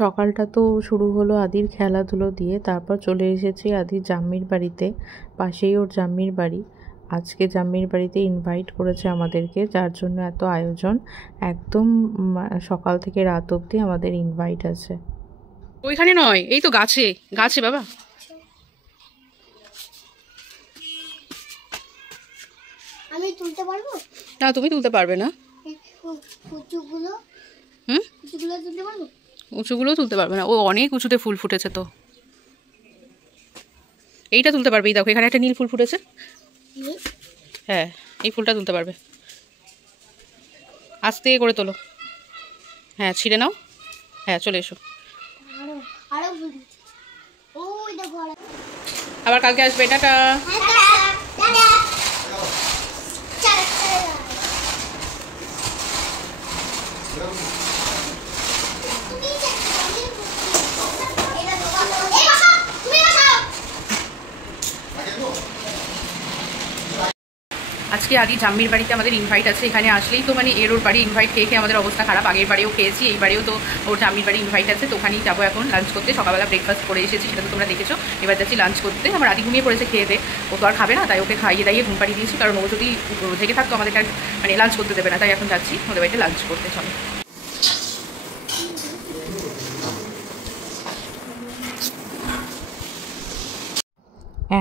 সকালটা তো শুরু হলো আদির খেলাধুলো দিয়ে, তারপর চলে এসেছি আদির জাম্মির বাড়িতে। পাশেই ওর জাম্মির বাড়ি। আজকে জাম্মির বাড়িতে ইনভাইট করেছে আমাদেরকে, যার জন্য এত আয়োজন। একদম সকাল থেকে রাত অবধি আমাদের ইনভাইট আছে। ওইখানে নয়, এই তো গাছে গাছে বাবা। আমি তুলতে পারবো না, তুমি তুলতে পারবে না। উঁচুগুলো তুলতে পারবো? উঁচুগুলো তুলতে পারবে না, ও অনেক উঁচুতে ফুল ফুটেছে তো। এইটা তুলতে পারবে, এই দেখো এখানে একটা নীল ফুল ফুটেছে। হ্যাঁ, এই ফুলটা তুলতে পারবে। আস্তে করে তোলো। হ্যাঁ, ছিঁড়ে নাও। হ্যাঁ, চলে এসো। আবার কালকে আসবে। টাটা। আজকে আদি জাম্মির বাড়িতে আমাদের ইনভাইট আছে। এখানে আসলেই তো মানে এর ওর বাড়ি ইনভাইট খেয়ে খেয়ে আমাদের অবস্থা খারাপ। আগের বাড়িও খেয়েছি, এই বাড়িও তো ওর জাম্মির বাড়ি ইনভাইট আছে, তো ওখানেই যাবো এখন লাঞ্চ করতে। সকালবেলা ব্রেকফাস্ট করে এসেছি, সেটা তো তোমরা দেখেছো। এবার যাচ্ছি লাঞ্চ করতে। আমার আদি ঘুমিয়ে পড়েছে খেয়ে, ও তো আর খাবে না, তাই ওকে খাইয়ে দাইয়ে ঘুম পাড়িয়ে দিয়েছি, কারণ ও যদি জেগে থাকতো আমাদেরকে আর মানে লাঞ্চ করতে দেবে না। তাই এখন যাচ্ছি ওদের বাড়িতে লাঞ্চ করতে। চলো।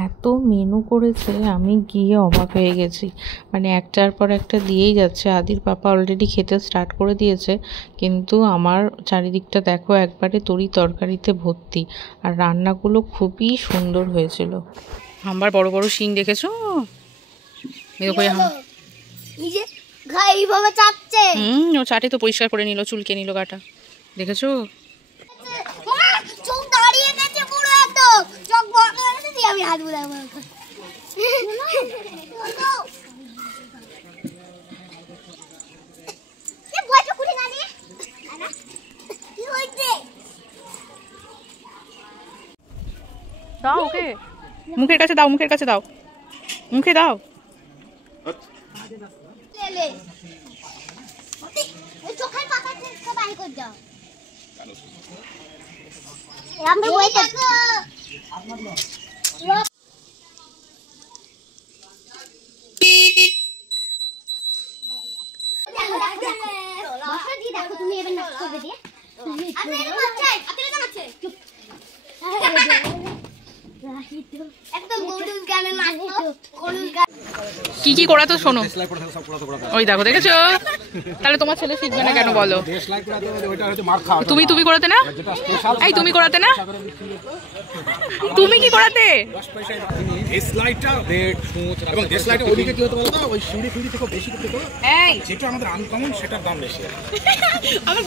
এত মেনু করেছে, আমি গিয়ে অবাক হয়ে গেছি। মানে একটার পর একটা দিয়েই যাচ্ছে। আদির পাপা অলরেডি খেতে স্টার্ট করে দিয়েছে, কিন্তু আমার চারিদিকটা দেখো একবারে তরি তরকারিতে ভর্তি। আর রান্নাগুলো খুবই সুন্দর হয়েছিল। আমার বড় বড় শিং দেখেছো? ও চাটে তো পরিষ্কার করে নিল, চুলকে নিল গাটা, দেখেছো? আমি হাত বুলাবো। দাও ওকে, মুখের কাছে দাও, মুখের কাছে দাও, মুখে দাও। চোখের পাতা বাই করে দাও। তুমি এবার নাচ করবে দিয়ে কি কি করা তো শোনো। ওই দেখো, দেখেছো? তাহলে তোমার ছেলে শিখবে না কেন বলো? তুমি তুমি করাতে না? এই তুমি করাতে না? তুমি কি করাতে? আমার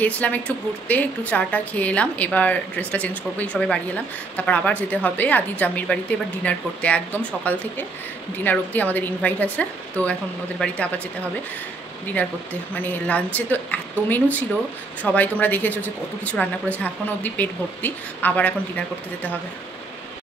গেছিলাম একটু ঘুরতে, একটু চাটা খেয়ে এলাম। এবার ড্রেসটা চেঞ্জ করবো, এই সবে বাড়ি এলাম। তারপর আবার যেতে হবে আদির জাম্মির বাড়িতে এবার ডিনার করতে। একদম সকাল থেকে ডিনার অবধি আমাদের ইনভাইট আছে, তো এখন ওদের বাড়িতে আবার যেতে হবে ডিনার করতে। মানে লাঞ্চে তো এত মেনু ছিল, সবাই তোমরা দেখেছো যে কত কিছু রান্না করেছে, এখনও অবধি পেট ভর্তি। আবার এখন ডিনার করতে যেতে হবে।